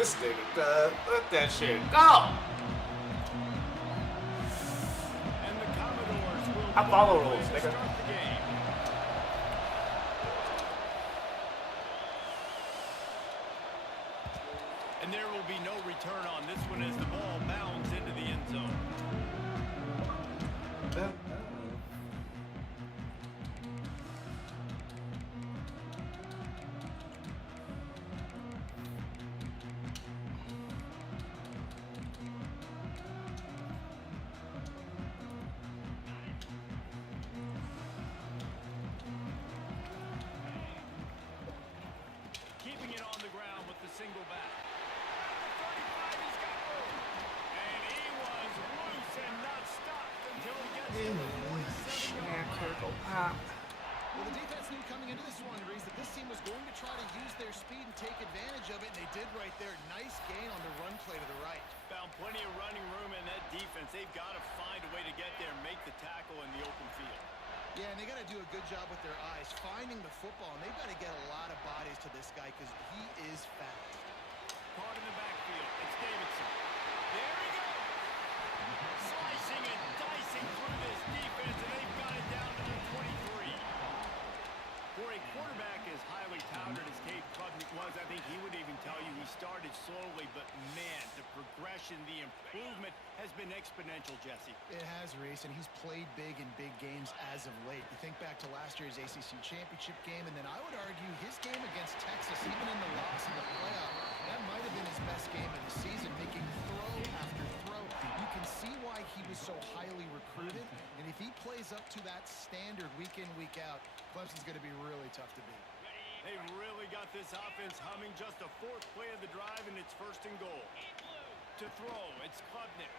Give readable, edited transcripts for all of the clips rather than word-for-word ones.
This nigga, let that shit go. And the Commodores will I follow rules, to nigga. start the game. And there will be no return on this one as the ball bounds into the end zone. Keeping it on the ground with the single back. At the 35, he's got room. And he was loose and not stopped until he gets to the 47-yard line. Well, the defense knew coming into this one, Reese, that this team was going to try to use their speed and take advantage of it, and they did right there. Nice gain on the run play to the right. Found plenty of running room in that defense. They've got to find a way to get there and make the tackle in the open field. Yeah, and they got to do a good job with their eyes, finding the football, and they've got to get a lot of bodies to this guy because he is fast. Caught in the backfield. It's Davidson. There he goes. Slicing and dicing through this defense, and they've got it down to the 23. For a quarterback as highly touted as Cade Klubnik was, I think he would even tell you he started slowly, but man, the progression, the improvement has been exponential, Jesse. It has, Reese, and he's played big in big games as of late. You think back to last year's ACC championship game, and then I would argue his game against Texas, even in the loss in the playoff, that might have been his best game of the season, making throw after throw. You can see why he was so highly recruited, and if he plays up to that standard week in, week out, Clemson's going to be really tough to beat. They've really got this offense humming. Just a fourth play of the drive, and it's 1st and goal. To throw, it's Klubnik.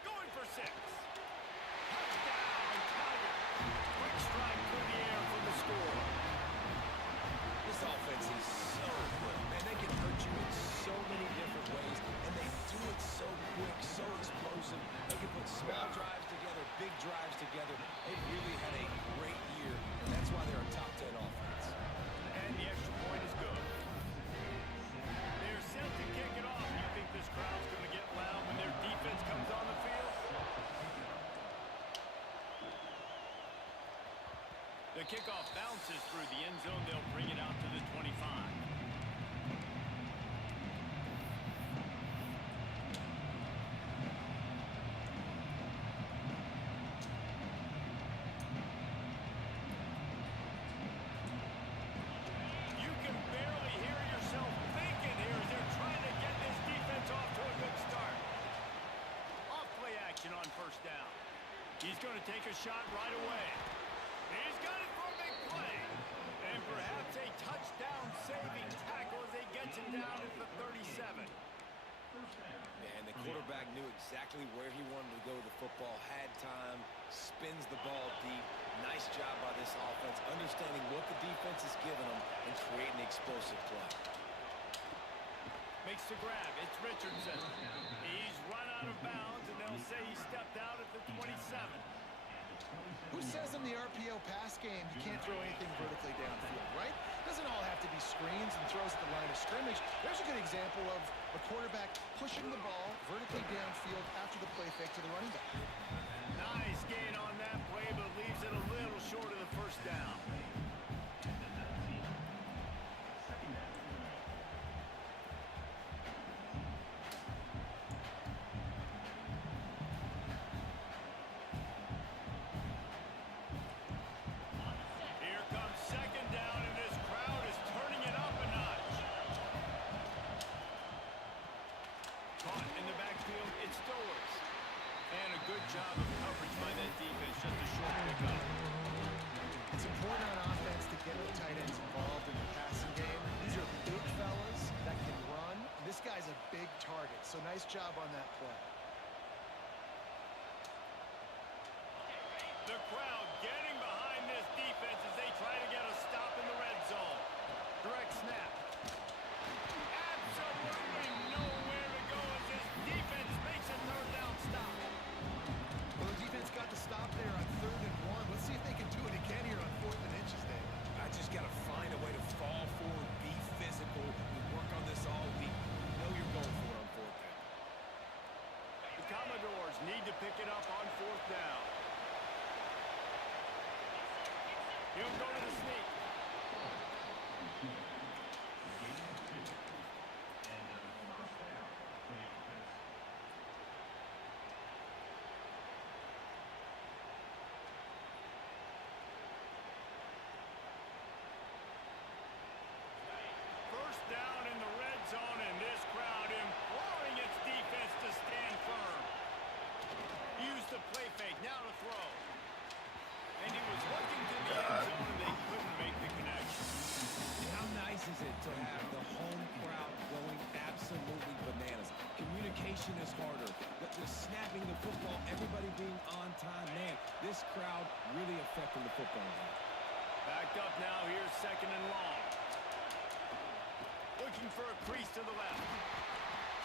Going for 6. Touchdown, Tigers. Quick strike through the air for the score. This offense is so good, man. They can hurt you in so many different ways, and they do it so quick, so explosive. They can put small drives together, big drives together. They really had a great year, and that's why they're a top 10 offense. And the extra point is good. They're set to kick it off. You think this crowd's going to get loud when their defense comes on the field? The kickoff bounces through the end zone. They'll bring it out to the 25. You can barely hear yourself thinking here as they're trying to get this defense off to a good start. Off play action on 1st down. He's going to take a shot right away. He's got it for a big play. And perhaps a touchdown-saving tackle as they get him down at the 37. Man, the quarterback knew exactly where he wanted to go with the football, had time, spins the ball deep. Nice job by this offense, understanding what the defense is giving them and creating the explosive play. Makes the grab. It's Richardson. He's run out of bounds, and they'll say he stepped out at the 27. Who says in the RPO pass game you can't throw anything vertically downfield, right? Doesn't all have to be screens and throws at the line of scrimmage. There's a good example of a quarterback pushing the ball vertically downfield after the play fake to the running back. Nice gain on that play, but leaves it a little short of the 1st down. Here comes 2nd down, and this crowd is turning it up a notch. Caught in the backfield, it's Stowers. And a good job of coverage by that defense, just a short pickup. It's important on offense to get the tight ends involved in the passing game. These are big fellas that can run. This guy's a big target, so nice job on that play. The crowd getting behind this defense as they try to get a stop in the red zone. Direct snap. Absolutely nowhere to go as this defense makes a 3rd down stop. Well, the defense got to stop there on 3rd and 1. Let's see if they can do it again here on 4th and inches, Dave. I just got to find a way to fall forward, be physical. We work on this all it up on 4th down. He'll go to the sneak. First down in the red zone, and this crowd imploring its defense to stand firm. Use the play fake, now to throw. And he was looking to the end zone, and they couldn't make the connection. How nice is it to have the home crowd going absolutely bananas? Communication is harder. The snapping the football, everybody being on time. Man, this crowd really affecting the football game. Backed up now, here's 2nd and long. Looking for a crease to the left.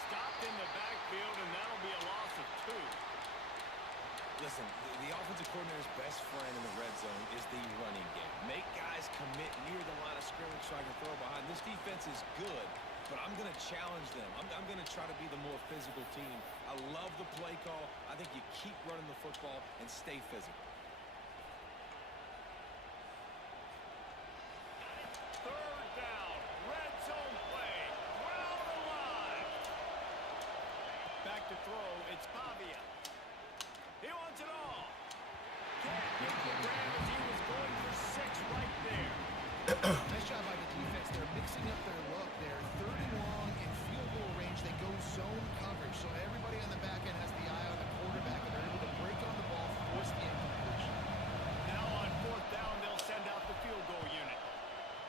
Stopped in the backfield, and that'll be a loss of 2. Listen, the offensive coordinator's best friend in the red zone is the running game. Make guys commit near the line of scrimmage so I can throw behind. This defense is good, but I'm going to challenge them. I'm going to try to be the more physical team. I love the play call. I think you keep running the football and stay physical. 3rd down, red zone play, crowd alive. Back to throw, it's Pavia. He wants it all. Can't make the grab as he was going for 6 right there. Nice job by the defense. They're mixing up their look. They're 3rd and long in field goal range. They go zone coverage, so everybody on the back end has the eye on the quarterback, and they're able to break on the ball, force the incompletion. Now on 4th down, they'll send out the field goal unit.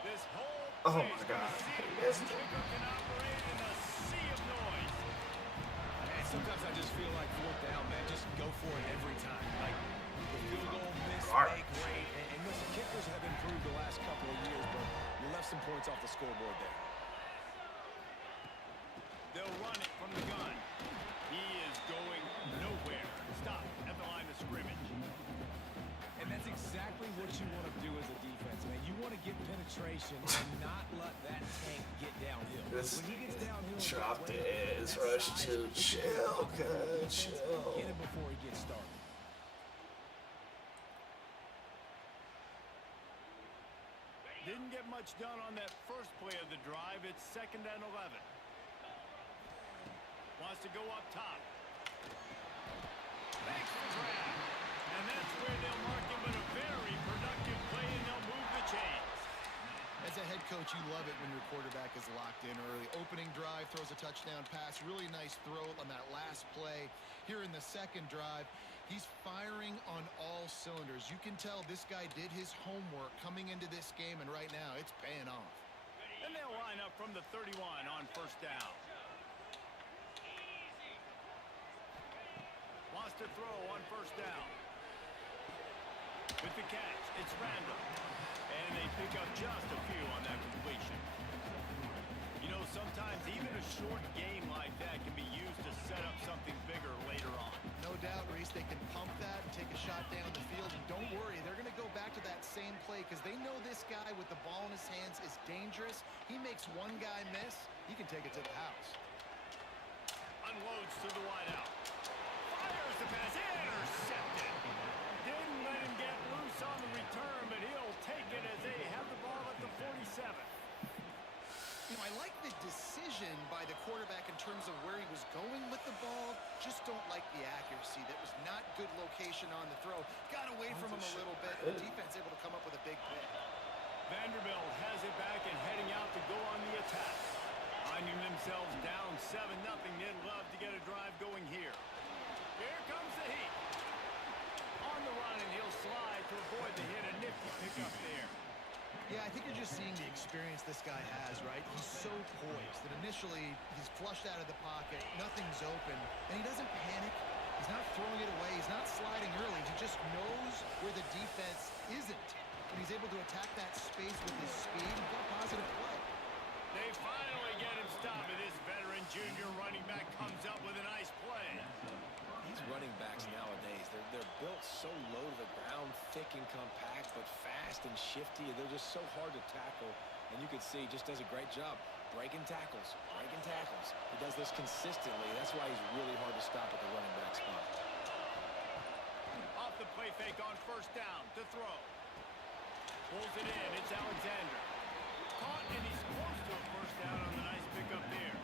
This whole Oh place my can God. see He the missed it. kicker can operate in a sea of noise. And sometimes I just feel like 4th down, man, just go for it every time. Like, the field goal, miss, Alright. make, great. And listen, kickers have improved the last couple of years, but you left some points off the scoreboard there. They'll run it from the gun. He is going nowhere. Stop at the line of scrimmage. And that's exactly what you want to do as a defense, man. You want to get penetration and not let that tank get downhill. This When he gets downhill, dropped that's his when rush that to size- chill, good, chill. Get him before he gets started. Didn't get much done on that first play of the drive. It's 2nd and 11. Wants to go up top. Makes the grab. And that's where they'll mark him, but a very productive play, and they'll move the chains. As a head coach, you love it when your quarterback is locked in early. Opening drive, throws a touchdown pass. Really nice throw on that last play. Here in the 2nd drive, he's firing on all cylinders. You can tell this guy did his homework coming into this game, and right now it's paying off. And they'll line up from the 31 on 1st down. Wants to throw on 1st down. With the catch, it's Randall. And they pick up just a few on that completion. You know, sometimes even a short game like that can be used to set up something bigger later on. No doubt, Reese, they can pump that and take a shot down the field. And don't worry, they're going to go back to that same play because they know this guy with the ball in his hands is dangerous. He makes one guy miss, he can take it to the house. Unloads to the wideout. Fires the pass. Intercepted. Didn't let him get loose on the return, but he'll take it as they have the ball at the 47. You know, I like the decision by the quarterback in terms of where he was going with the ball. Just don't like the accuracy. That was not good location on the throw. Got away from him a little bit. The defense able to come up with a big pick. Vanderbilt has it back and heading out to go on the attack. Finding themselves down 7-0. They'd love to get a drive going here. Here comes the heat. On the run, and he'll slide to avoid the hit. A nifty pickup there. Yeah, I think you're just seeing the experience this guy has, right? He's so poised that initially he's flushed out of the pocket, nothing's open, and he doesn't panic. He's not throwing it away. He's not sliding early. He just knows where the defense isn't, and he's able to attack that space with his speed and get a positive play. They finally get him stopped, and this veteran junior running back comes up with a nice play. These running backs nowadays, they're built so low to the ground, thick and compact, but fast and shifty. They're just so hard to tackle. And you can see he just does a great job breaking tackles, breaking tackles. He does this consistently. That's why he's really hard to stop at the running back spot. play fake on first down to throw. Pulls it in. It's Alexander. Caught, and he's close to a first down on the nice pickup there.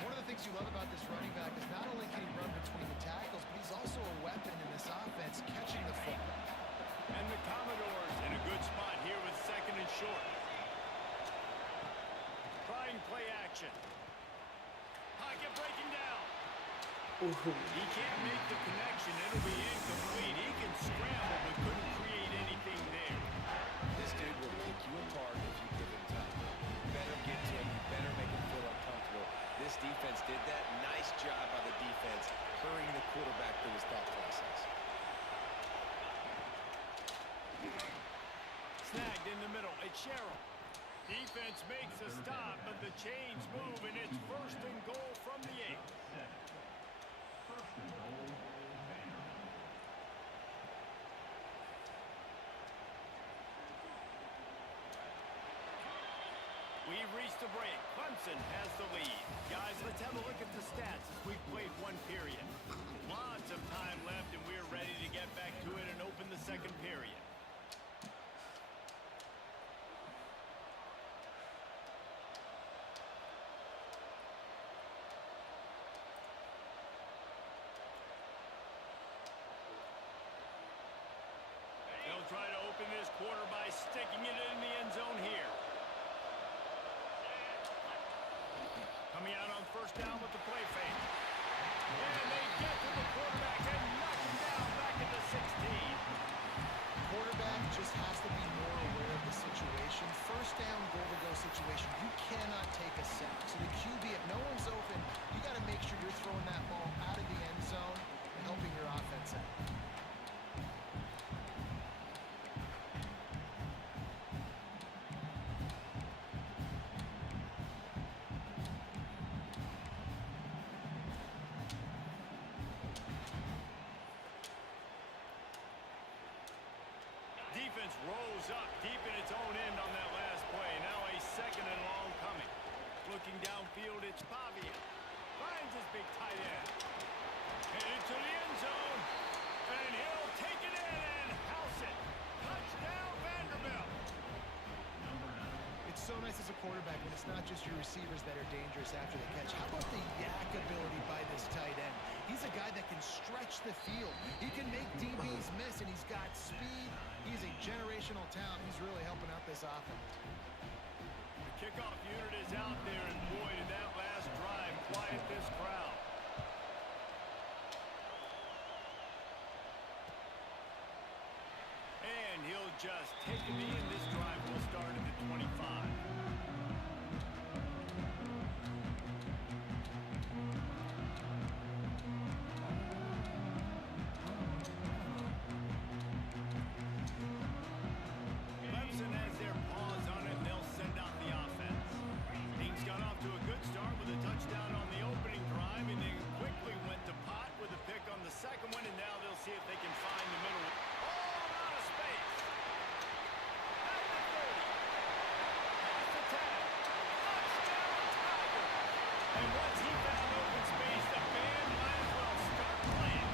One of the things you love about this running back is not only can he run between the tackles, but he's also a weapon in this offense, catching the football. And the Commodores in a good spot here with second and short. Trying play action. Pocket breaking down. He can't make the connection. It'll be incomplete. He can scramble, but couldn't create anything there. This dude will pick you apart if you give him time. You better get to him. You better make him feel uncomfortable. This defense did that. Nice job by the defense, hurrying the quarterback through his thought process. Snagged in the middle. It's Sherrill. Defense makes a stop, but the chains move, and it's first and goal from the 8. We've reached the break. Clemson has the lead. Guys, let's have a look at the stats as we've played one period. Lots of time left, and we're ready to get back to it and open the second period. They'll try to open this quarter by sticking it in the end zone here. Coming out on first down with the play fake. And they get to the quarterback and knock him down back at the 16. Quarterback just has to be more aware of the situation. First down, goal-to-go situation, you cannot take a sack. So the QB, if no one's open, you got to make sure you're throwing that ball out of the end zone and helping your offense out. Defense rose up deep in its own end on that last play. Now a second and long coming. Looking downfield, it's Pavia. Finds his big tight end. Headed to the end zone. And he'll take it in and house it. Touchdown, Vanderbilt. It's so nice as a quarterback when it's not just your receivers that are dangerous after the catch. How about the yak ability by this tight end? He's a guy that can stretch the field. He can make DBs miss, and he's got speed. He's a generational talent. He's really helping out this offense. The kickoff unit is out there, and boy, did that last drive quiet this crowd. And he'll just take it in. This drive will start at the 25. Clemson has their paws on it, and they'll send out the offense. Things got off to a good start with a touchdown on the opening drive, and then quickly went to pot with a pick on the second one, and now they'll see if they can find the middle. Oh, out of space. At the 30. Past the 10. Touchdown, Tigers. And once he found open space, the band might as well start playing.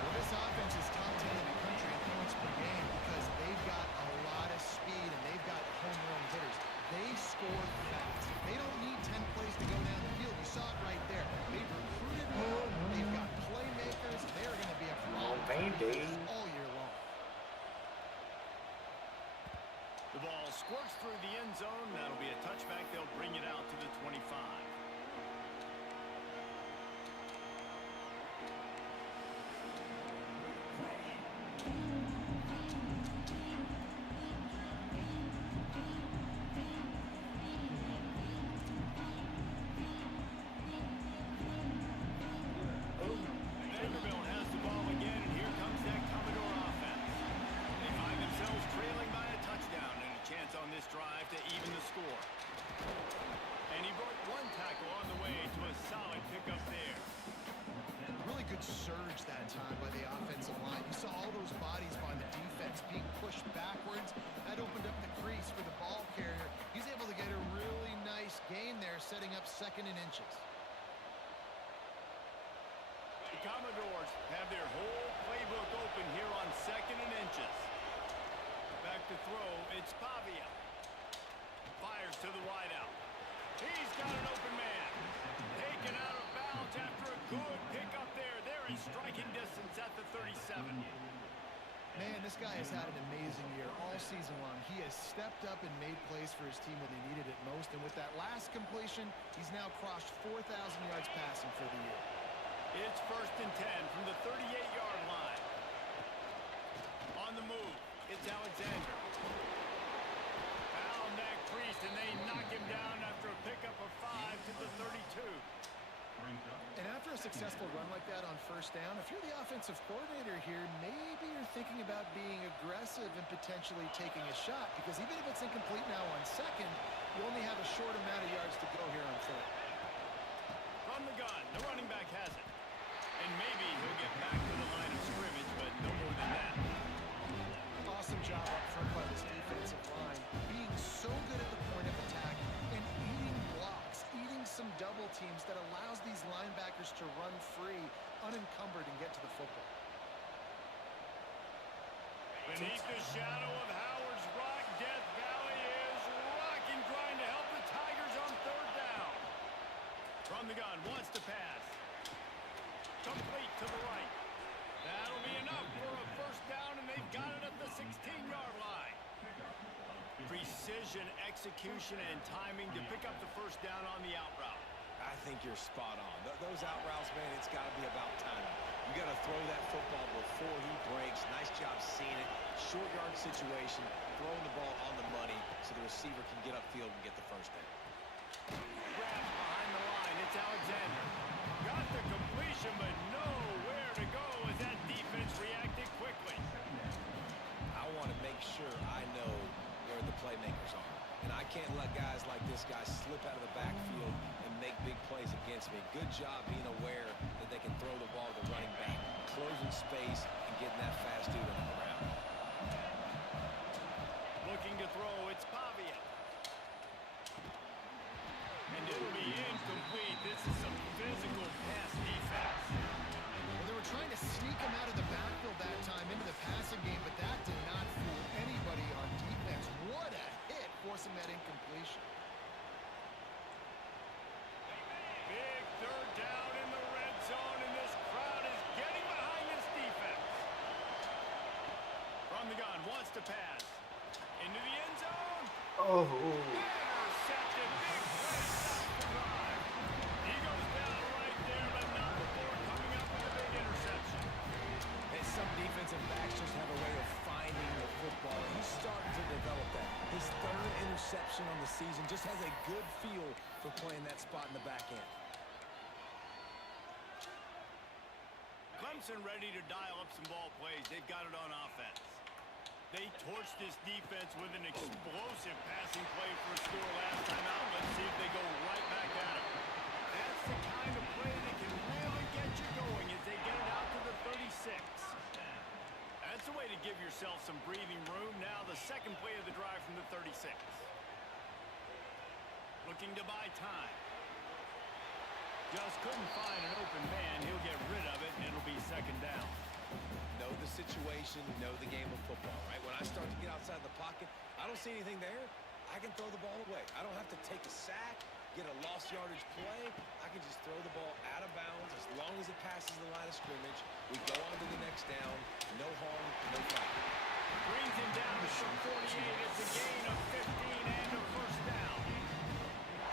Well, this offense is top 10 in the country in points per game because they've got a lot of speed and they've got home run hitters. They score fast. They don't need 10 plays to go down the field. You saw it right there. They've recruited well. They've got playmakers. They're going to be a problem all year long. The ball squirts through the end zone. That'll be a touchback. They'll bring it out to the 25. Vanderbilt has the ball again, and here comes that Commodore offense. They find themselves trailing by a touchdown and a chance on this drive to even the score. And he broke one tackle on the way to a solid pickup there. Really good surge that time by the offensive line. You saw all those bodies by the defense being pushed backwards. That opened up the crease for the ball carrier. He's able to get a really nice gain there, setting up second and inches. The Commodores have their whole to throw. It's Pavia. Fires to the wideout. He's got an open man. Taken out of bounds after a good pickup there. They're in striking distance at the 37. Man, this guy has had an amazing year all season long. He has stepped up and made plays for his team when they needed it most. And with that last completion, he's now crossed 4,000 yards passing for the year. It's 1st and 10 from the 38-yard line. On the move, it's Alexander. Foul neck crease, and they knock him down after a pickup of 5 to the 32. And after a successful run like that on 1st down, if you're the offensive coordinator here, maybe you're thinking about being aggressive and potentially taking a shot, because even if it's incomplete now on 2nd, you only have a short amount of yards to go here on 3rd. From the gun, the running back has it. And maybe he'll get back to the line of scrimmage, but no more than that. Awesome job up front by this defensive line, being so good at the point of attack and eating blocks, eating some double teams that allows these linebackers to run free, unencumbered, and get to the football. Beneath the shadow of Howard's Rock, Death Valley is rocking, trying to help the Tigers on 3rd down. From the gun, wants to pass. Complete to the right. That'll be enough for a 1st down, and they've got it at the 16-yard line. Precision, execution, and timing to pick up the 1st down on the out route. I think you're spot on. Those out routes, man, it's got to be about timing. You got to throw that football before he breaks. Nice job seeing it. Short yard situation, throwing the ball on the money so the receiver can get upfield and get the 1st down. Grabs behind the line. It's Alexander. Got the completion, but nowhere to go as that defense reacted quickly. I want to make sure I know where the playmakers are. And I can't let guys like this guy slip out of the backfield and make big plays against me. Good job being aware that they can throw the ball to the running back, closing space, and getting that fast dude on the ground. Looking to throw, it's Pavia. And it'll be incomplete. This is some physical pass defense. Well, they were trying to sneak him out of the backfield that time into the passing game, but that did not fool anybody on defense. What a hit, forcing that incompletion. Big 3rd down in the red zone, and this crowd is getting behind this defense. From the gun, wants to pass. Into the end zone. Oh. Intercepted. Big play, stops the drive. He goes down right there, but not before coming up with a big interception. And some defensive backs just have a way of finding the football. He's starting to develop that. His 3rd interception on the season just has a good feel for playing that spot in the back end. Clemson ready to dial up some ball plays. They've got it on offense. They torched this defense with an explosive passing play for a score last time out. Let's see if they go right back at it. That's the kind of play that can really get you going as they get it out to the 36. That's the way to give yourself some breathing room. Now the 2nd play of the drive from the 36. Looking to buy time. Just couldn't find an open man. He'll get rid of it, and it'll be 2nd down. Know the situation, know the game of football, right? When I start to get outside the pocket, I don't see anything there. I can throw the ball away. I don't have to take a sack, get a lost yardage play. I can just throw the ball out of bounds as long as it passes the line of scrimmage. We go on to the next down. No harm, no foul. Brings him down to 48. It's a gain of 15 and a 1st down.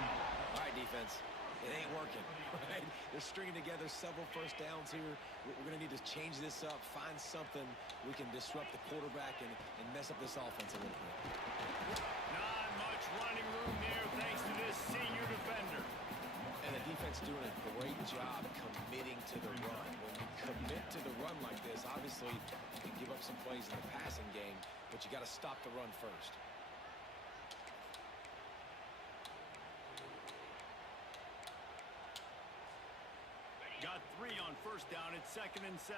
All right, defense. It ain't working, right? They're stringing together several 1st downs here. We're going to need to change this up, find something we can disrupt the quarterback and mess up this offense a little bit. Not much running room there thanks to this senior defender. And the defense doing a great job committing to the run. When you commit to the run like this, obviously you can give up some plays in the passing game, but you got to stop the run first. Got 3 on 1st down. It's 2nd and 7.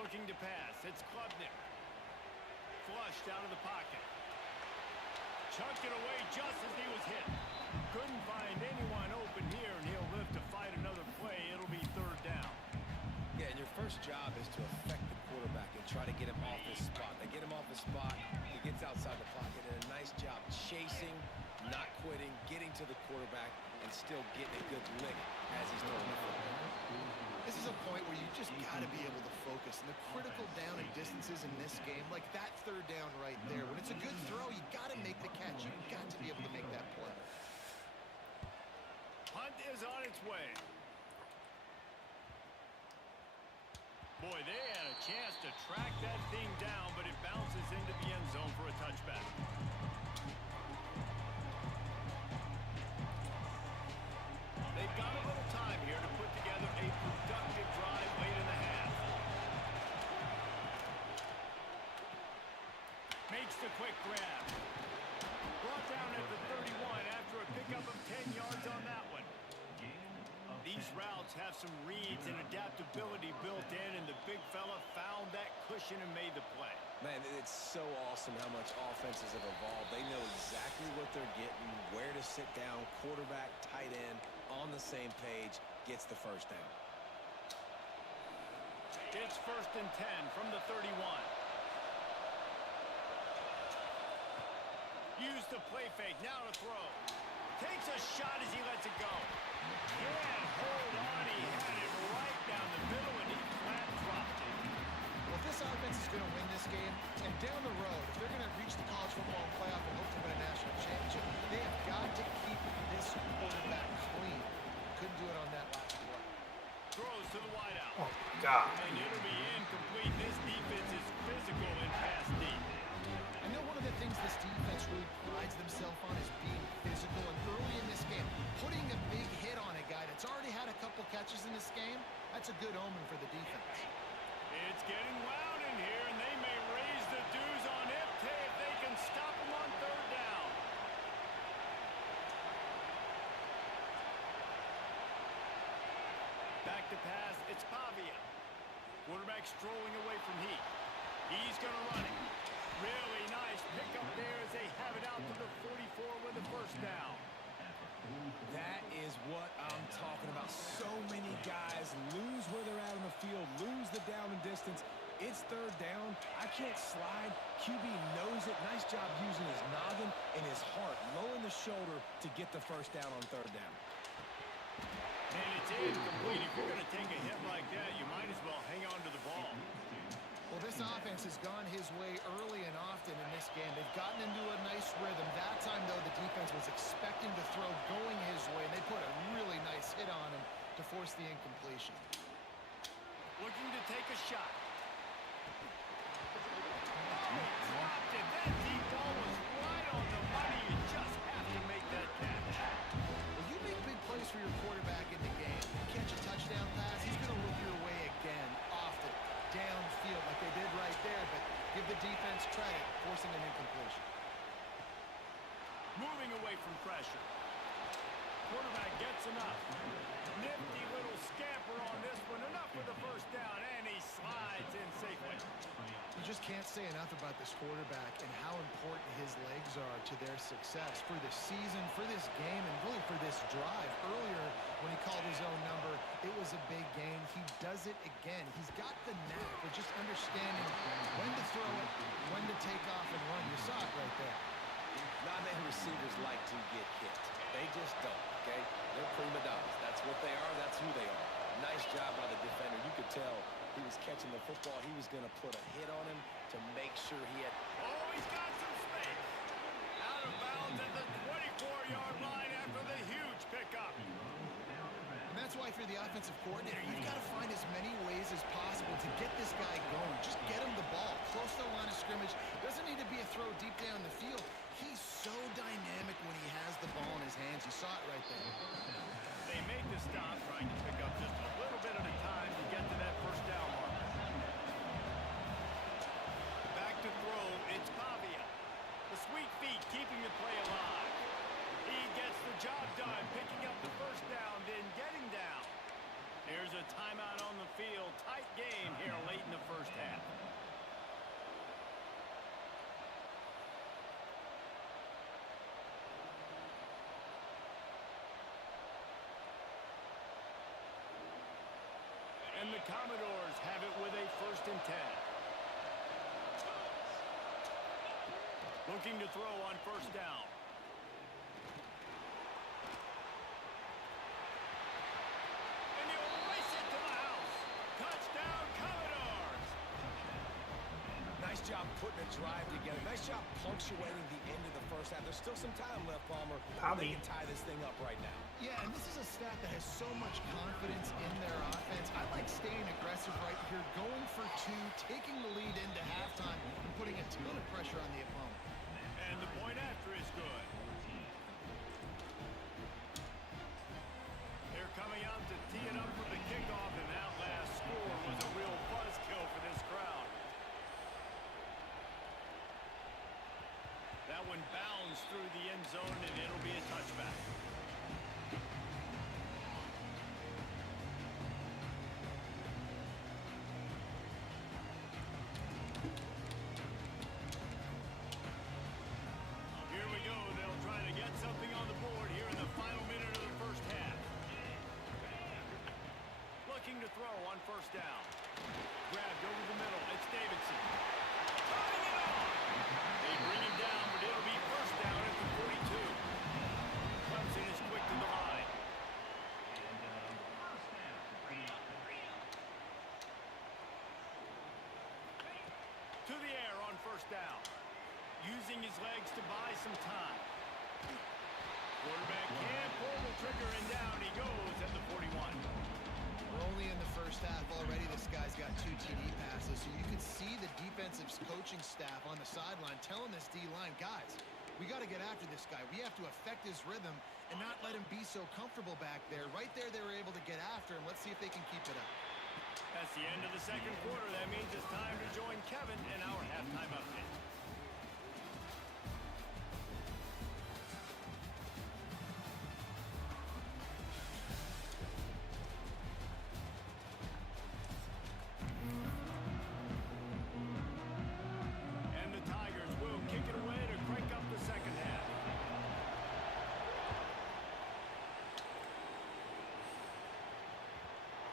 Looking to pass. It's Klubnik. Flushed out of the pocket. Chucked it away just as he was hit. Couldn't find anyone open here, and he'll live to fight another play. It'll be 3rd down. Yeah, and your first job is to affect the quarterback and try to get him off his spot. They get him off his spot, he gets outside the pocket, and a nice job chasing, not quitting, getting to the quarterback, and still getting a good lick as he's throwing the football. This is a point where you just got to be able to focus. And the critical down and distances in this game, like that third down right there, when it's a good throw, you got to make the catch. You've got to be able to make that play. Punt is on its way. Boy, they had a chance to track that thing down, but it bounces into the end zone for a touchback. They've got a little time here to put together a productive drive late in the half. Makes the quick grab. Brought down at the 31 after a pickup of 10 yards on that one. These routes have some reads and adaptability built in, and the big fella found that cushion and made the play. Man, it's so awesome how much offenses have evolved. They know exactly what they're getting, where to sit down, quarterback, tight end, on the same page, gets the first down. It's 1st and 10 from the 31. Use the play fake, now to throw. Takes a shot as he lets it go. Can't hold on, he had it right down the middle and he flat dropped it. Well, if this offense is going to win this game, and down the road, if they're going to reach the college football playoff and hope to win a national championship, they have got to keep this quarterback clean. Couldn't do it on that last play. Throws to the wideout. Oh, God. And it'll be incomplete. This defense is physical and pass deep. I know one of the things this defense really prides themselves on is being physical, and early in this game, putting a big hit on a guy that's already had a couple catches in this game, that's a good omen for the defense. It's getting wound in here, and they may raise the dues on Ipte if they can stop him on 3rd down. Back to pass, it's Pavia. Quarterback strolling away from Heat. He's going to run it. Really nice pickup there as they have it out to the 44 with the 1st down. That is what I'm talking about. So many guys lose where they're at on the field, lose the down and distance. It's 3rd down. I can't slide. QB knows it. Nice job using his noggin and his heart, lowering the shoulder to get the 1st down on 3rd down. And it's incomplete. If you're going to take a hit like that, you might as well hang on to the ball. Well, this offense has gone his way early and often in this game. They've gotten into a nice rhythm. That time, though, the defense was expecting to throw going his way, and they put a really nice hit on him to force the incompletion. Looking to take a shot. Oh, dropped it. That deep ball was right on the money. You just have to make that catch. Well, you make big plays for your quarterback in the game. You catch a touchdown pass, he's going to look your way again, often, downfield like they did right there, but give the defense credit, forcing an incompletion. Moving away from pressure. Quarterback gets enough. Nifty little scamper on this one. Enough for the 1st down, and he slides in safely. You just can't say enough about this quarterback and how important his legs are to their success for this season, for this game, and really for this drive. Earlier, when he called his own number, it was a big gain. He does it again. He's got the knack for just understanding when to throw it, when to take off and run. You saw it right there. Not many receivers like to get hit. They just don't, okay? They're prima donnas. That's what they are. That's who they are. Nice job by the defender. You could tell he was catching the football. He was going to put a hit on him to make sure he had... Oh, he's got some space. Out of bounds at the 24-yard line after the huge pickup. And that's why for the offensive coordinator, you've got to find as many ways as possible to get this guy going. Just get him the ball close to the line of scrimmage. Doesn't need to be a throw deep down the field. He's so dynamic when he has the ball in his hands. You saw it right there. They make the stop, trying to pick up just a little bit at a time to get to that 1st down mark. Back to throw, it's Pavia. The sweet feet keeping the play alive. He gets the job done, picking up the 1st down, then getting down. There's a timeout on the field. Tight game here late in the 1st half. And the Commodores first and 10. Looking to throw on first down. And he'll race it to the house. Touchdown, Commodores. Nice job putting a drive together. Nice job punctuating the end of the first half. There's still some time left, Palmer. They can tie this thing up right now. Yeah, and this is a staff that has so much confidence in their offense. I like staying aggressive right here, going for two, taking the lead into halftime, and putting a ton of pressure on the opponent. And the point after is good. They're coming out to tee it up for the kickoff, and that last score was a real buzzkill for this crowd. That one bounds through the end zone, and it'll be a touchback. Here we go. They'll try to get something on the board here in the final minute of the first half. Looking to throw on first down. Grabbed over the middle. It's Davidson. Turning it on. They bring him down, but it'll be first down at the 42. Clemson is quick to the line. To the air on first down. Using his legs to buy some time. Quarterback can't pull the trigger, and down he goes at the 41. We're only in the first half already. This guy's got 2 TD passes, so you can see the defensive coaching staff on the sideline telling this D-line, guys, we got to get after this guy. We have to affect his rhythm and not let him be so comfortable back there. Right there, they were able to get after him. Let's see if they can keep it up. That's the end of the second quarter. That means it's time to join Kevin in our halftime update. And the Tigers will kick it away to crank up the second half.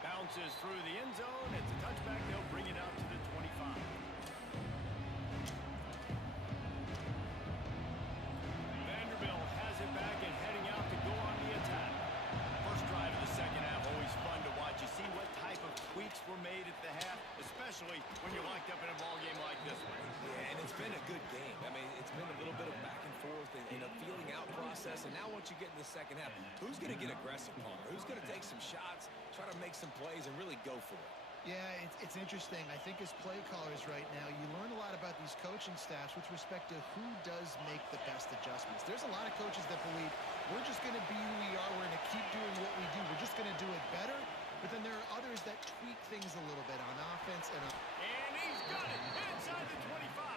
Bounces through the end zone. It's a touchback. They'll bring it out to the 25. Vanderbilt has it back and heading out to go on the attack. First drive of the second half, always fun to watch. You see what type of tweaks were made at the half, especially when you're locked up in a ball game like this one. Yeah, and it's been a good game. I mean, it's been a little bit of back and forth and a feeling out process. And now once you get in the second half, who's going to get aggressive, Palmer? Who's going to take some shots, try to make some plays, and really go for it? Yeah, it's interesting. I think as play callers right now, you learn a lot about these coaching staffs with respect to who does make the best adjustments. There's a lot of coaches that believe we're just going to be who we are. We're going to keep doing what we do. We're just going to do it better. But then there are others that tweak things a little bit on offense and on... And he's got it inside the 25.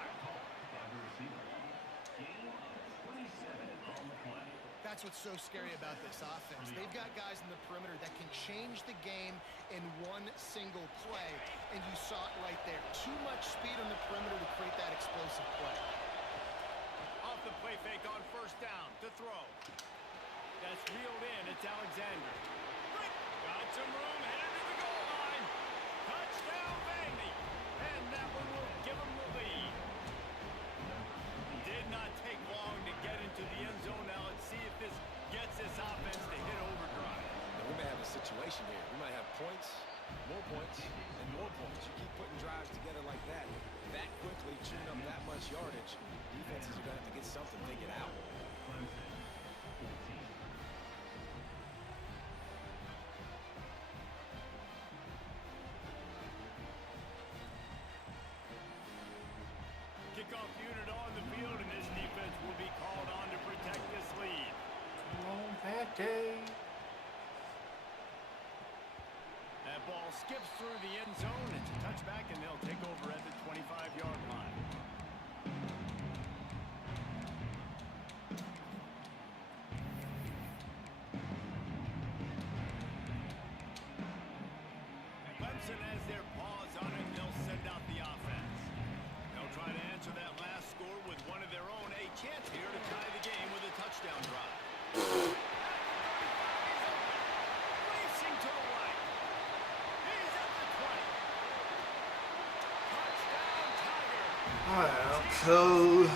That's what's so scary about this offense. They've got guys in the perimeter that can change the game in one single play, and you saw it right there. Too much speed on the perimeter to create that explosive play. Off the play fake on first down to throw. That's reeled in. It's Alexander. Got some room, headed to the goal line. Touchdown, Vandy. And that one will give them the lead. Did not take long to get into the end zone. Now let's see if this gets this offense to hit overdrive. Now, we may have a situation here. We might have points, and more points. You keep putting drives together like that quickly, chewing up that much yardage, defenses are going to have to get something figured out. Kickoff unit on the field, and this defense will be called on to protect this lead. That ball skips through the end zone. It's a touchback, and they'll take over at the 25-yard line. Clemson has their paws on it. They'll send out the offense. They'll try to answer that last score with one of their own. A chance here to tie the game with a touchdown drive. Racing to the right. He's at the 20. Wow, cool. Man,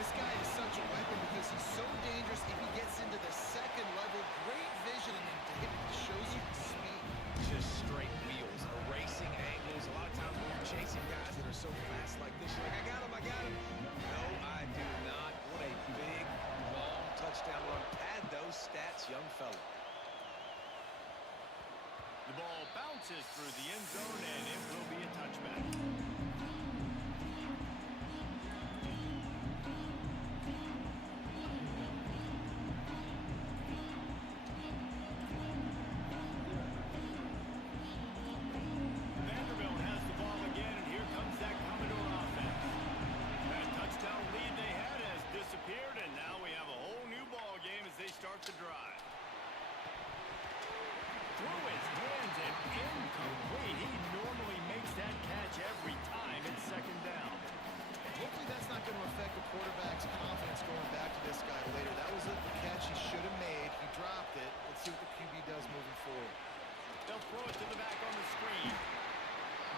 this guy is such a weapon because he's so dangerous if he gets into the second level. Great vision, and David shows you speed. Just straight wheels, erasing angles. A lot of times when you're chasing guys that are so fast like this, you're like, I got him, I got him. No, I do not. What a big, long touchdown run. Pad those stats, young fella. The ball bounces through the end zone, and it will be a touchback. Vanderbilt has the ball again, and here comes that Commodore offense. That touchdown lead they had has disappeared, and now we have a whole new ball game as they start the drive. Through his hands and incomplete. He normally makes that catch every time. It's second down. Hopefully that's not going to affect the quarterback's confidence going back to this guy later. That was the catch he should have made. He dropped it. Let's see what the QB does moving forward. They'll throw it to the back on the screen.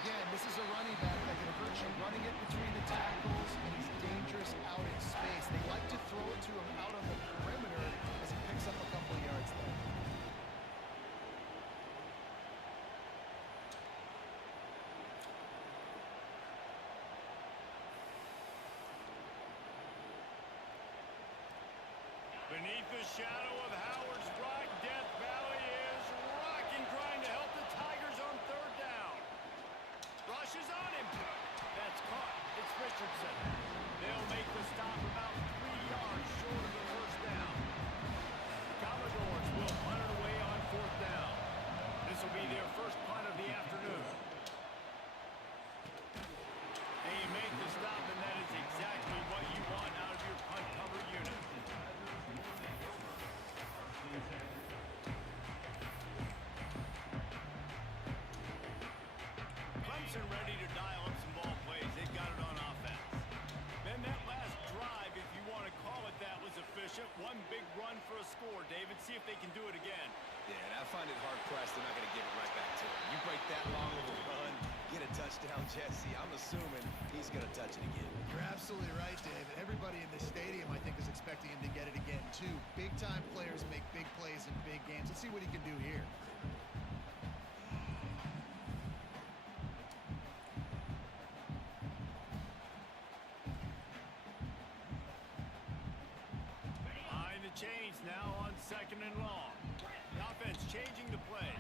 Again, this is a running back that can hurt you running it between the tackles, and he's dangerous out in space. They like to throw it to him out on the perimeter as he picks up a couple of yards there. Beneath the shadow of Howard's Rock, Death Valley is rocking, trying to help the Tigers on third down. Rushes on him. That's caught. It's Richardson. They'll make the stop about 3 yards short of the first down. Commodores will punt it away on fourth down. This will be their first punt of the afternoon. And you make the stop, and that is exactly what you want out of your punt cover unit. Clemson ready to dial up some ball plays. They've got it on offense. Then that last drive, if you want to call it that, was efficient. One big run for a score. David, see if they can do it again. Yeah, and I find it hard-pressed. They're not going to give it right back to him. You break that long of a run, get a touchdown, Jesse. I'm assuming he's going to touch it again. You're absolutely right, David. Everybody in the stadium, I think, is expecting him to get it again, too. Big-time players make big plays in big games. Let's see what he can do here. Behind the chains now on second and long. The offense changing the play.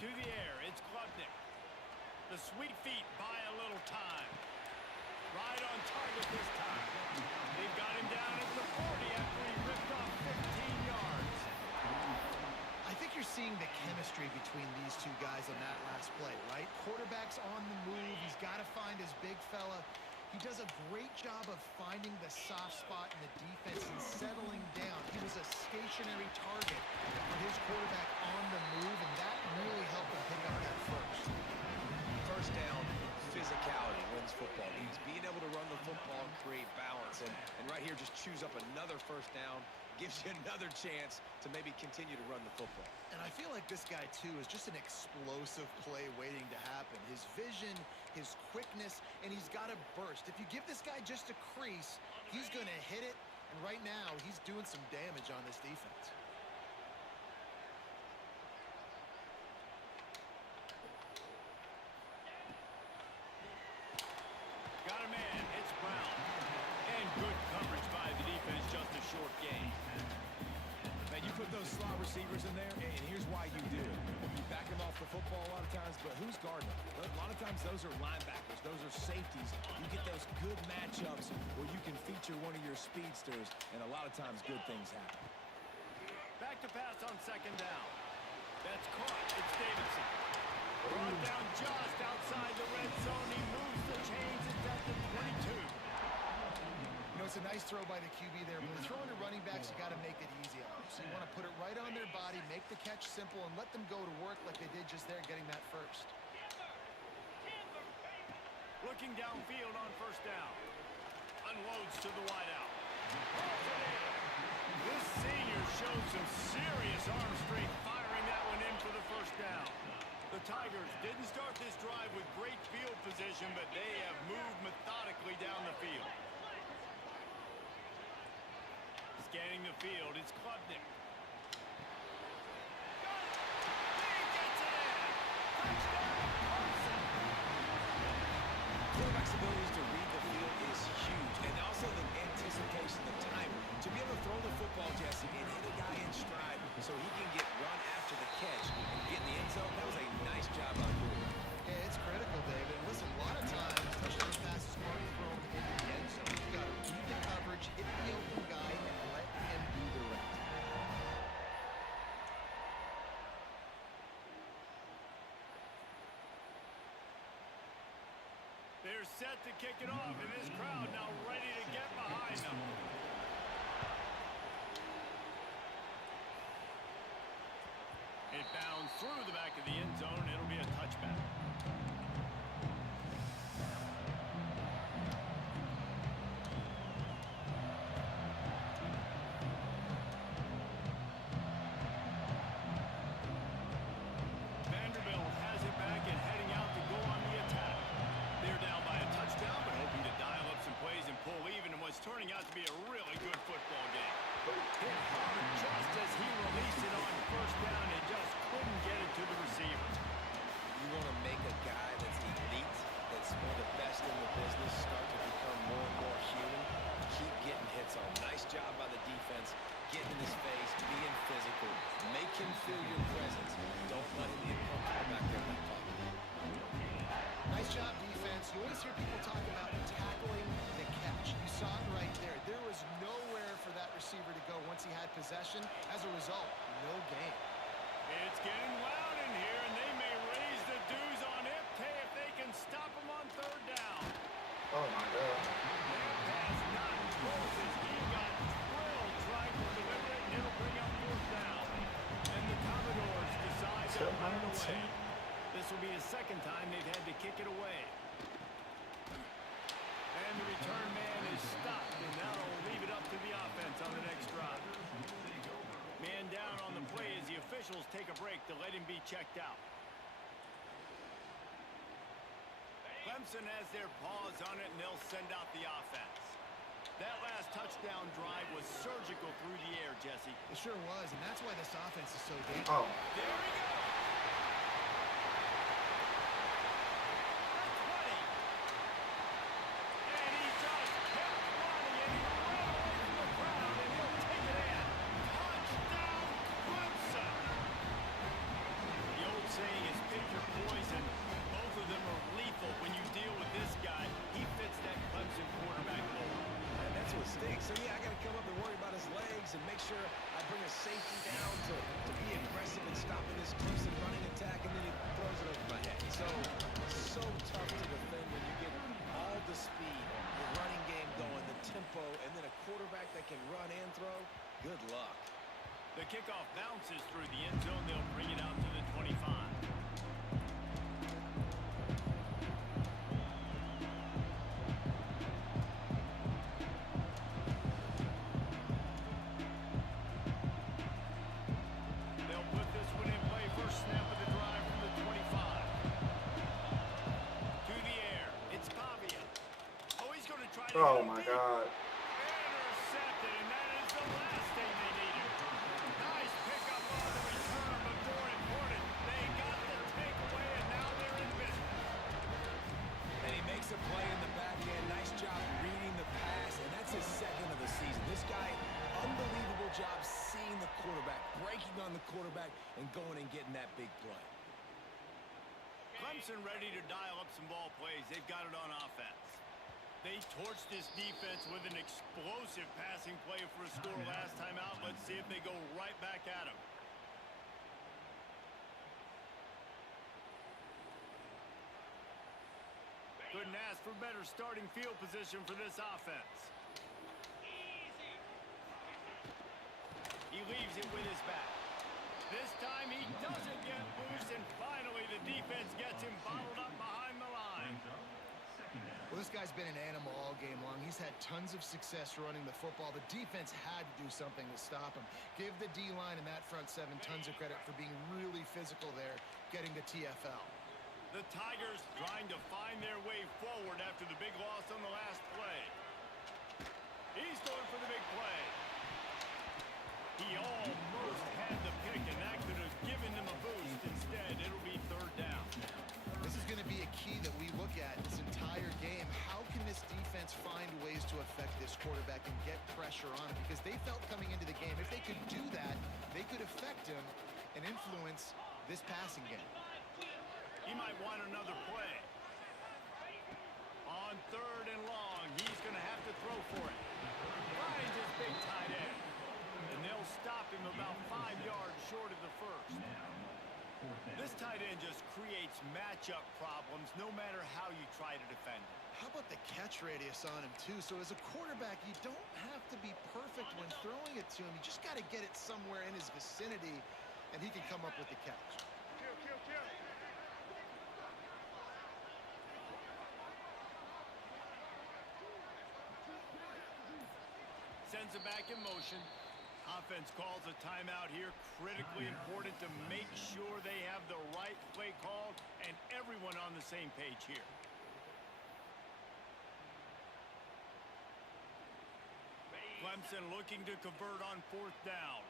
To the air, it's Klubnik. The sweet feet buy a little time. Right on target this time. They've got him down at the 40 after he ripped off 15 yards. I think you're seeing the chemistry between these two guys on that last play, right? Quarterback's on the move. He's got to find his big fella. He does a great job of finding the soft spot in the defense and settling down. He was a stationary target for his quarterback on the move, and that really helped him pick up that first. First down, physicality wins football games. Being able to run the football and create balance. And right here, just choose up another first down. Gives you another chance to maybe continue to run the football. And I feel like this guy, too, is just an explosive play waiting to happen. His vision, his quickness, and he's got a burst. If you give this guy just a crease, he's going to hit it. And right now, he's doing some damage on this defense. Got a man. It's Brown. And good coverage by the defense. Just a short gain. Man, you put those slot receivers in there, and here's why you do. You back them off the football a lot of times, but who's guarding them? A lot of times those are linebackers. Those are safeties. You get those good matchups where you can feature one of your speedsters, and a lot of times good things happen. Back to pass on second down. That's caught. It's Davidson. Brought down just outside the red zone. He moves the chains. It's at the 22. You know, it's a nice throw by the QB there, but when throwing to running backs, you got to make it easy on them. So you want to put it right on their body, make the catch simple, and let them go to work like they did just there, getting that first. Looking downfield on first down. Unloads to the wideout. This senior shows some serious arm strength, firing that one in for the first down. The Tigers Tigers didn't start this drive with great field position, but they have moved methodically down the field. Scanning the field, it's Klubnik. Quarterback's abilities to read the field is huge, and also the anticipation, the timing. To be able to throw the football, Jesse, and hit a guy in stride so he can get run after the catch and get in the end zone, that was a nice job by the quarterback. Yeah, it's critical, David. Listen, a lot of times, touchdown passes aren't thrown into the end zone. You've got to read the coverage, hit the open guy, and let him do the rest. They're set to kick it off, and this crowd now ready to get behind them. It bounds through the back of the end zone. It'll be a touchback. Vanderbilt has it back and heading out to go on the attack. They're down by a touchdown, but hoping to dial up some plays and pull even in what's turning out to be a really good football game. Hit hard just as he released it on first down and just couldn't get it to the receiver. You want to make a guy that's elite, that's one of the best in the business, start to become more and more human. Keep getting hits on. Nice job by the defense. Get in his face, being physical. Make him feel your presence. Don't let him get comfortable back there in that pocket. Nice job, defense. You always hear people talk about tackling the catch. You saw it right there. There was nowhere for that receiver to go once he had possession. As a result, no gain. It's getting loud in here, and they may raise the dues on Iptay if they can stop him on third down. Oh my God. That pass not close as he got drilled trying to deliver it, and it'll bring up fourth down. And the Commodores decide to punt it away. This will be the second time they've had to kick it away. And the return man is stopped, and now they'll leave it up to the offense on the next drive. Man down on the play as the officials take a break to let him be checked out. Clemson has their paws on it, and they'll send out the offense. That last touchdown drive was surgical through the air, Jesse. It sure was, and that's why this offense is so dangerous. Oh. There we go. And he just kept running, and he ran away from the crowd, and he'll take it in. Touchdown, Clemson. The old saying is pick your poison. Both of them are lethal when you deal with this guy. He fits that Clemson quarterback mold. And that's what stinks. So, yeah, I got to come up and worry about his legs and make sure I bring a safety down to be aggressive and stopping this Clemson running attack, and then he throws it over my head. So tough to defend when you get all the speed, the running game going, the tempo, and then a quarterback that can run and throw. Good luck. The kickoff bounces through the end zone. They'll bring it out to the 25. They'll put this one in play. First snap of the drive from the 25. To the air. It's Pavia. Oh, he's going to try to Oh hit him my deep. God. Intercepted, and that is the last thing they needed. Nice pickup on the return, but more important, they got the takeaway, and now they're in business. And he makes a play in the back end. Nice job reading the pass, and that's his second of the season. This guy, unbelievable job seeing the quarterback, breaking on the quarterback, and going and getting that big play. Clemson ready to dial up some ball plays. They've got it on offense. They torched this defense with an explosive passing play for a score last time out. Let's see if they go right back at him. Couldn't ask for better starting field position for this offense. He leaves it with his back. This time he doesn't get loose, and finally the defense gets him bottled up behind the line. Well, this This guy's been an animal all game long. He's had tons of success running the football. The defense had to do something to stop him. Give the D-line and that front seven tons of credit for being really physical there, getting the TFL. The Tigers trying to find their way forward after the big loss on the last play. He's going for the big play. He almost had the pick, and that could have given them a boost. Instead, it'll be third down. This is going to be a key that we look at this entire game. How can this defense find ways to affect this quarterback and get pressure on him? Because they felt coming into the game, if they could do that, they could affect him and influence this passing game. He might want another play. On third and long, he's going to have to throw for it. Finds his big tight end. And they'll stop him about 5 yards short of the first. This tight end just creates matchup problems no matter how you try to defend him. How about the catch radius on him, too? So as a quarterback, you don't have to be perfect when throwing it to him. You just got to get it somewhere in his vicinity, and he can come up with the catch. Sends it back in motion. Offense calls a timeout here. Critically important to make sure they have the right play called and everyone on the same page here. Clemson looking to convert on fourth down.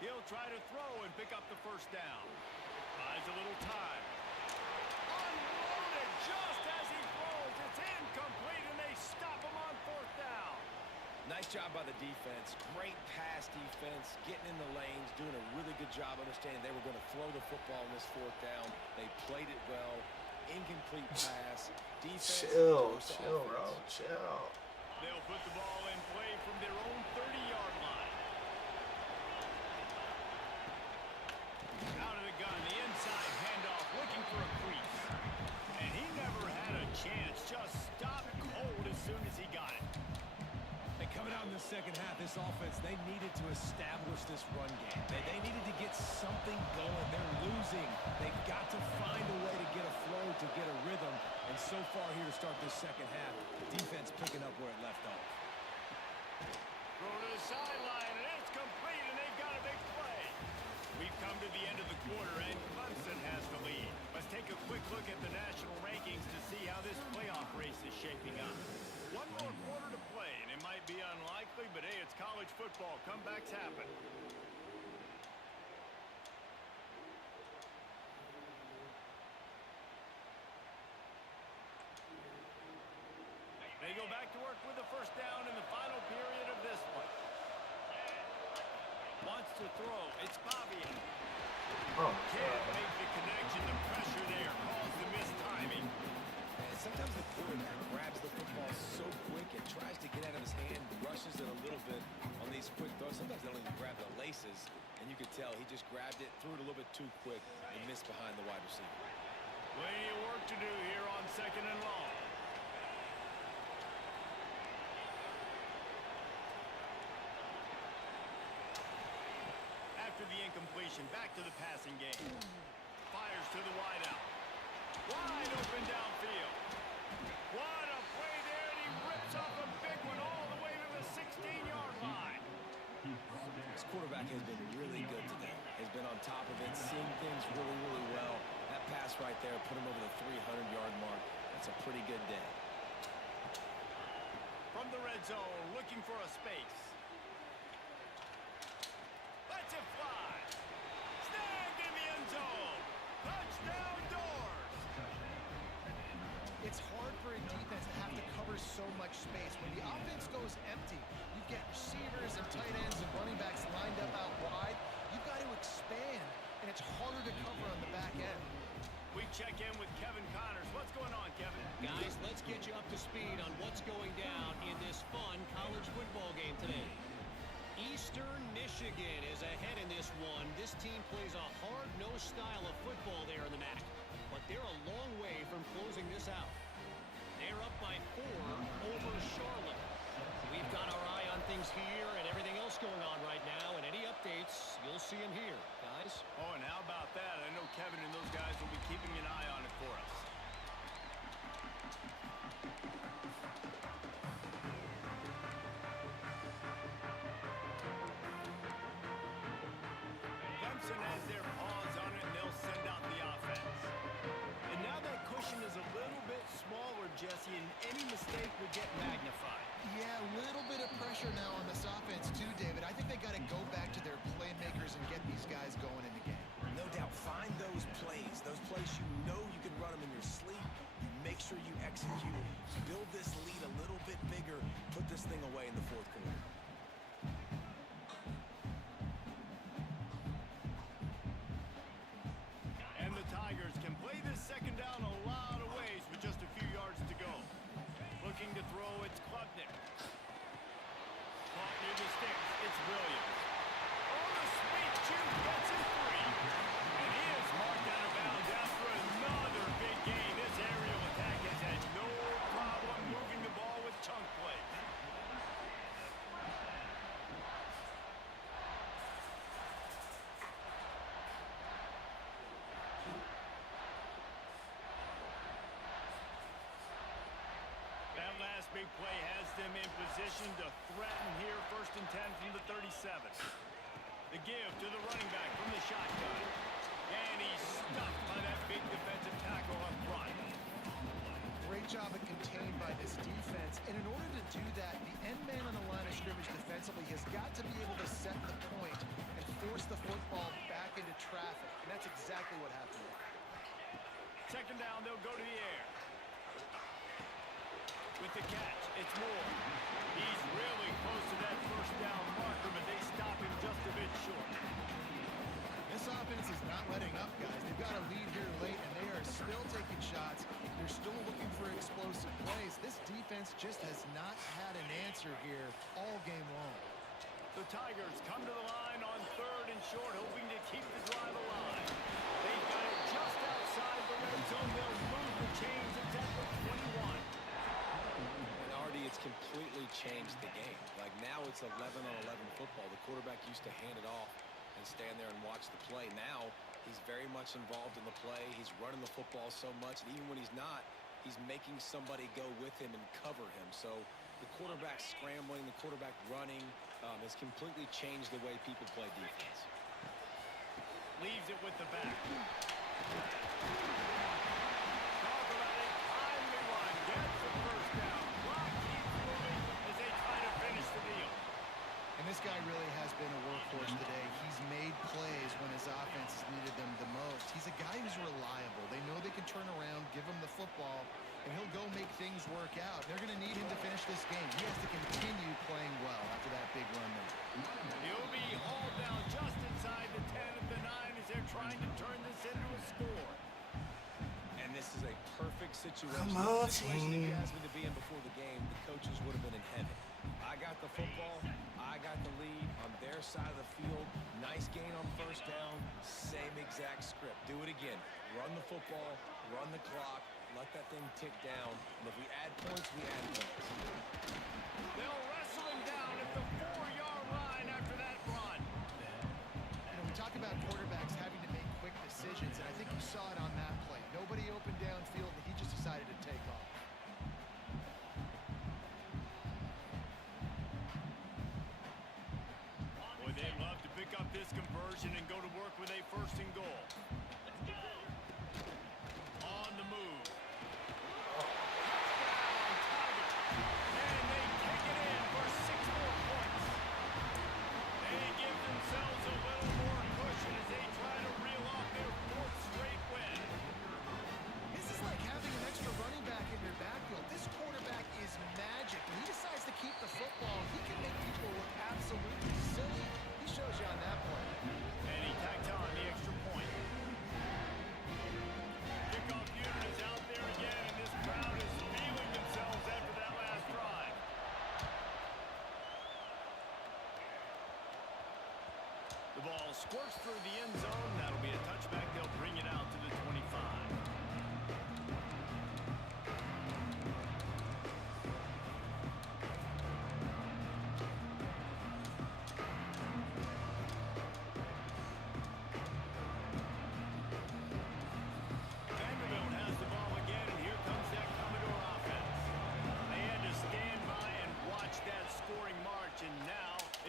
He'll try to throw and pick up the first down. Buys a little time. Unloaded just as he throws. It's incomplete, and they stop him on fourth down. Nice job by the defense. Great pass defense, getting in the lanes, doing a really good job understanding they were going to throw the football on this fourth down. They played it well. Incomplete pass. Defense. Chill, bro. Chill. They'll put the ball in play from their own 30-yard line. Out of the gun, the inside handoff, looking for a crease. And he never had a chance. Just stopped cold as soon as he got it. And coming out in the second half, this offense, they needed to establish this run game. They needed to get something going. They're losing. They've got to find a way to get a flow, to get a rhythm. And so far here to start this second half, defense picking up where it left off. Throw to the sideline, and it's complete, and they've got a big play. We've come to the end of the quarter, and Clemson has the lead. Let's take a quick look at the national rankings to see how this playoff race is shaping up. One more quarter to play, and it might be unlikely, but hey, it's college football. Comebacks happen. They go back to work with the first down in the final period of this one. Wants to throw. It's Bobby. Oh, Can't make the connection. The pressure there caused the mistiming. And sometimes the quarterback grabs the football so quick and tries to get out of his hand, rushes it a little bit on these quick throws. Sometimes they don't even grab the laces, and you could tell he just grabbed it, threw it a little bit too quick, and missed behind the wide receiver. Plenty of work to do here on second and long. After the incompletion, back to the passing game. Fires to the wideout. Wide open downfield. What a play there, and he rips off a big one all the way to the 16-yard line. This quarterback has been really good today. Has been on top of it, seeing things really, really well. That pass right there put him over the 300-yard mark. That's a pretty good day. From the red zone, looking for a space. Lets it fly. Snagged in the end zone. Touchdown Doors. It's hard for a defense to have to cover so much space. When the offense goes empty, you get receivers and tight ends and running backs lined up out wide. You've got to expand, and it's harder to cover on the back end. We check in with Kevin Connors. What's going on, Kevin? Guys, let's get you up to speed on what's going down in this fun college football game today. Eastern Michigan is ahead in this one. This team plays a hard-nosed style of football there in the MAC, but they're a long way from closing this out. They're up by 4 over Charlotte. We've got our eye on things here and everything else going on right now, and any updates, you'll see them here. guys. Oh, and how about that? I know Kevin and those guys will be keeping an eye on it for us. Clemson has their paws on it, and they'll send out the offense. And now that cushion is a little bit smaller, Jesse, and any mistake will get magnified. Yeah, a little bit of pressure now on this offense too, David. I think they got to go back to their playmakers and get these guys going in the game. No doubt, find those plays you know you can run them in your sleep. You make sure you execute, build this lead a little bit bigger, put this thing away in the fourth quarter. And the Tigers can play this second down a lot of ways with just a few yards to go. Looking to throw, it's Klubnik. Caught near the sticks, it's Williams. Oh, the sweet juke gets it free. And he is marked out of bounds after another big gain. This aerial attack has had no problem moving the ball with chunk plays. That last big play has them in position to threaten here, 1st and 10 from the 37. The give to the running back from the shotgun. And he's stuffed by that big defensive tackle up front. Great job of contained by this defense. And in order to do that, the end man on the line of scrimmage defensively has got to be able to set the point and force the football back into traffic. And that's exactly what happened. Second down, they'll go to the air. With the catch, it's Moore. He's really close to that first down marker, but they stop him just a bit short. This offense is not letting up, guys. They've got a lead here late, and they are still taking shots. They're still looking for explosive plays. This defense just has not had an answer here all game long. The Tigers come to the line on 3rd and short, hoping to keep the drive alive. They've got it just outside the red zone. They'll move the chains. It's at the 21. It's completely changed the game. Like now it's 11-on-11 football. The quarterback used to hand it off and stand there and watch the play. Now he's very much involved in the play. He's running the football so much, and even when he's not, he's making somebody go with him and cover him. So the quarterback scrambling, the quarterback running has completely changed the way people play defense. Leaves it with the back. Talk about a timely run. Gets the first down. Clock keeps moving as they try to finish the deal. And this guy really has been a workhorse today. He's made plays when his offense has needed them the most. He's a guy who's reliable. They know they can turn around, give him the football, and he'll go make things work out. They're going to need him to finish this game. He has to continue playing well after that big run there. He'll be hauled down just inside the 10 at the 9 as they're trying to turn this into a score. And this is a perfect situation. Come on, If you team. asked me to be in before the game, the coaches would have been in heaven. I got the football. I got the lead on their side of the field. Nice gain on 1st down. Same exact script. Do it again. Run the football. Run the clock. Let that thing tick down. And if we add points, we add points. They'll wrestle him down at the 4-yard line after that run. You know, we talk about quarterbacks having to make quick decisions, and I think you saw it on that play. Nobody opened downfield, and he just decided to take off. Boy, they'd love to pick up this conversion and go to work with a 1st and goal. On the move. And they take it in for 6 more points. They give themselves a little more cushion as they try to reel off their 4th straight win. This is like having an extra running back in your backfield. This quarterback is magic. When he decides to keep the football, he can make people look absolutely silly. He shows you on that play. And he tacked on the extra point. Kickoff unit is out there again, and this crowd is feeling themselves after that last drive. The ball squirts through the end zone. That'll be a touchback. They'll bring it out to the 25.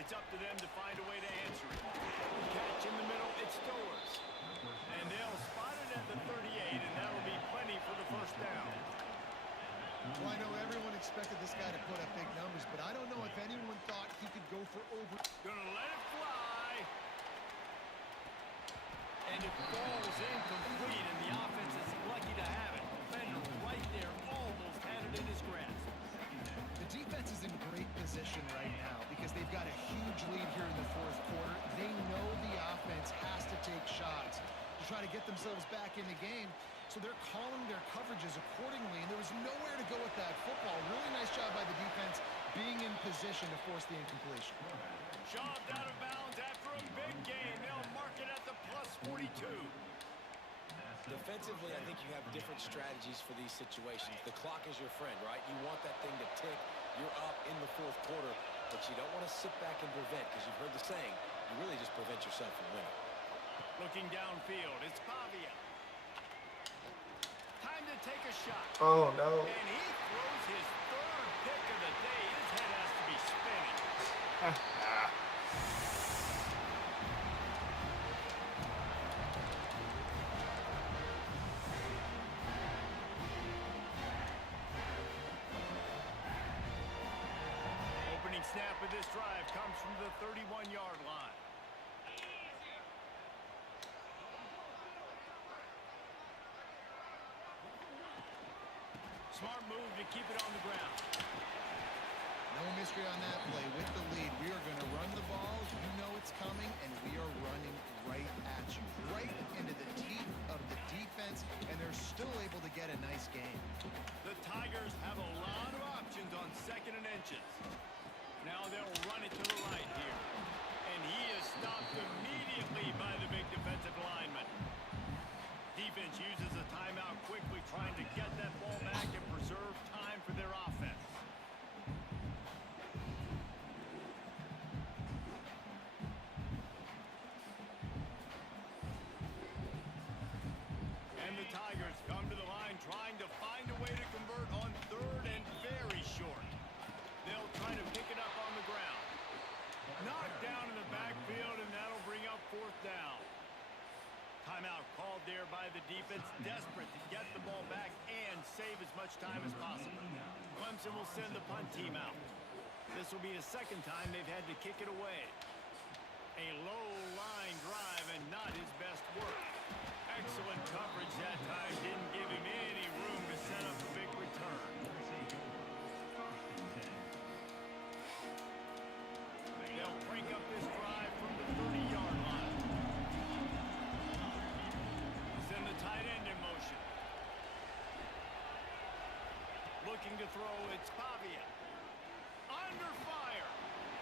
It's up to them to find a way to answer it. Catch in the middle, it's Stowers. And they'll spot it at the 38, and that'll be plenty for the first down. Well, I know everyone expected this guy to put up big numbers, but I don't know if anyone thought he could go for over. Gonna let it fly. And it falls incomplete, and the offense is lucky to have it. Defender right there almost had it in his grasp. The defense is in great position right now because they've got a huge lead here in the fourth quarter. They know the offense has to take shots to try to get themselves back in the game. So they're calling their coverages accordingly, and there was nowhere to go with that football. Really nice job by the defense being in position to force the incompletion. Shoved out of bounds after a big gain. They'll mark it at the plus 42. Defensively, I think you have different strategies for these situations. The clock is your friend, right? You want that thing to tick. You're up in the fourth quarter, but you don't want to sit back and prevent, because you've heard the saying, you really just prevent yourself from winning. Looking downfield, it's Pavia. Time to take a shot. Oh, no. And he throws his third pick of the day. His head has to be spinning. Opening snap of this drive comes from the 31-yard line. Smart move to keep it on the ground. No mystery on that play. With the lead, we are going to run the ball. You know it's coming, and we are running right at you, right into the teeth of the defense, and they're still able to get a nice game. The Tigers have a lot of options on 2nd and inches. Now they'll run it to the right here. And he is stopped immediately by the big defensive lineman. Defense uses a timeout quickly, trying to get that ball back and preserve time for their offense. And the Tigers come to the line trying to find a way to convert on 3rd and very short. They'll try to pick it up on the ground. Knocked down in the backfield, and that'll bring up 4th down. Timeout called there by the defense, desperate to get the ball back and save as much time as possible. Clemson will send the punt team out. This will be the 2nd time they've had to kick it away. A low-line drive and not his best work. Excellent coverage that time. Didn't give him any room to set up a big return. They'll break up this drive from the 30-yard line. Send the tight end in motion. Looking to throw, it's Pavia. Under fire.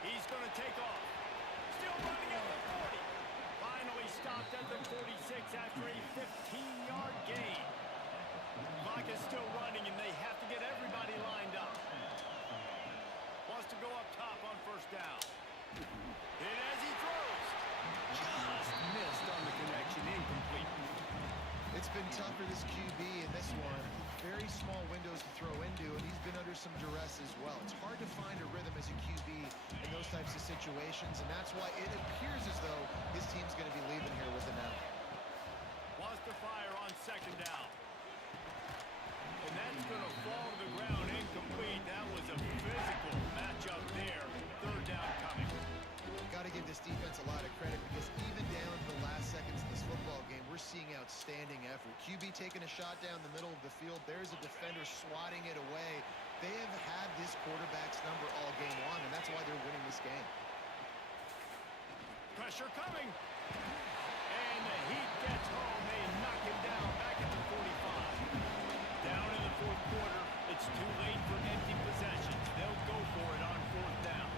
He's going to take off. Still running at the 40. Finally stopped at the 46 after a 15-yard gain. Clock is still running, and they have to get everybody lined up. Wants to go up top on 1st down. And as he throws, just missed on the connection, incomplete. It's been tough for this QB in this one. Very small windows to throw into, and he's been under some duress as well. It's hard to find a rhythm as a QB in those types of situations, and that's why it appears as though his team's going to be leaving here with an out. Wants to fire on 2nd down. And that's going to fall to the ground, incomplete. That was a physical matchup there. 3rd down coming. Got to give this defense a lot of credit because even down to the last seconds of this football game, we're seeing outstanding effort. QB taking a shot down the middle of the field. There's a defender swatting it away. They have had this quarterback's number all game long, and that's why they're winning this game. Pressure coming. And the Heat gets home. They knock him down back at the 45. Down in the 4th quarter. It's too late for empty possessions. They'll go for it on 4th down.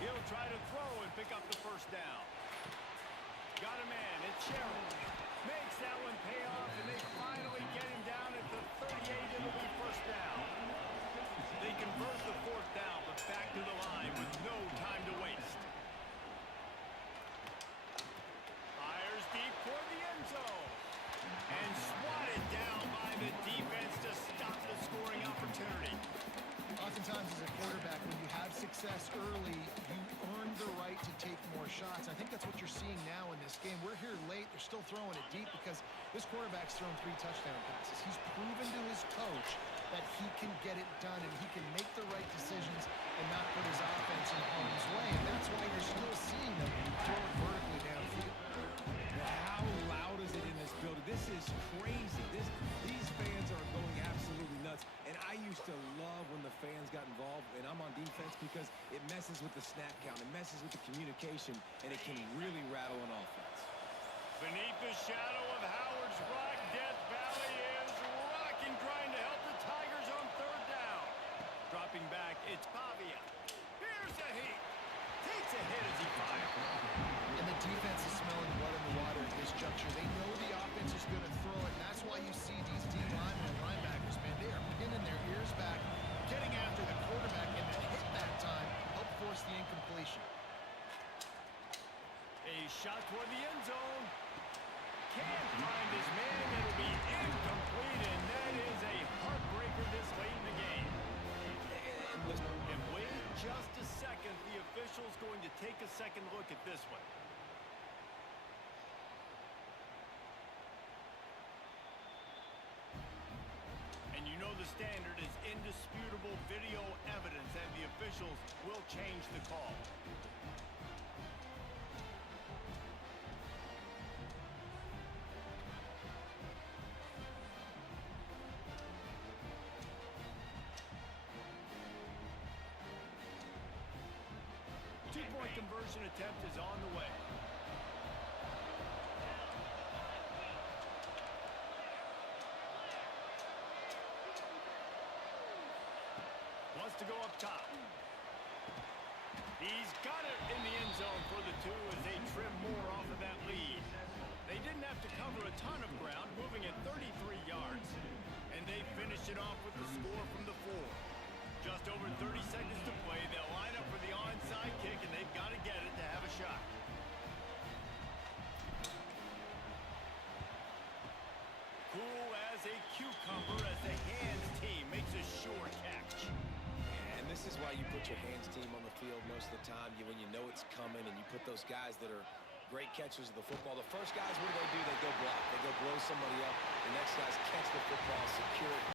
He'll try to throw and pick up the 1st down. Got a man. It's Sherrill. Makes that one pay off, and they finally get him down at the 38. It'll be 1st down. They convert the 4th down, but back to the line with no time to waste. Fires deep toward the end zone. And swatted down by the defense to stop the scoring opportunity. Oftentimes as a quarterback, when you have success early, you the right to take more shots. I think that's what you're seeing now in this game. We're here late. They're still throwing it deep because this quarterback's thrown 3 touchdown passes. He's proven to his coach that he can get it done and he can make the right decisions and not put his offense in harm's way. And that's why you're still seeing them throw it vertically downfield. How loud is it in this building? This is crazy. These fans are going absolutely nuts. And I used to love when the fans got involved, and I'm on defense because it messes with the snap count, it messes with the communication, and it can really rattle an offense. Beneath the shadow of Howard's Rock, Death Valley is rocking, trying to help the Tigers on 3rd down. Dropping back, it's Pavia. Here's a heat. Takes a hit as he fires. And the defense is smelling blood in the water at this juncture. They know the offense is going to throw it, and that's why you see these D linemen and linebackers, man, they are pinning their ears back, getting after the quarterback, and that hit that time helped force the incompletion. A shot toward the end zone. Can't find his man. It'll be incomplete, and that is a heartbreaker this late in the game. And wait just a second. The official's going to take a second look at this one. And you know the standard is indisputable video evidence, and the officials will change the call. Two-point conversion attempt is on the way. Wants to go up top. He's got it in the end zone for the 2 as they trim more off of that lead. They didn't have to cover a ton of ground, moving at 33 yards, and they finished it off with the score from the 4. Just over 30 seconds to play. They'll line up for the onside kick, and they've got to get it to have a shot. Cool as a cucumber as the hands team makes a sure catch. And this is why you put your hands team on the field most of the time, when you know it's coming, and you put those guys that are great catchers of the football. The first guys, what do? They go block. They go blow somebody up. The next guys catch the football, secure it.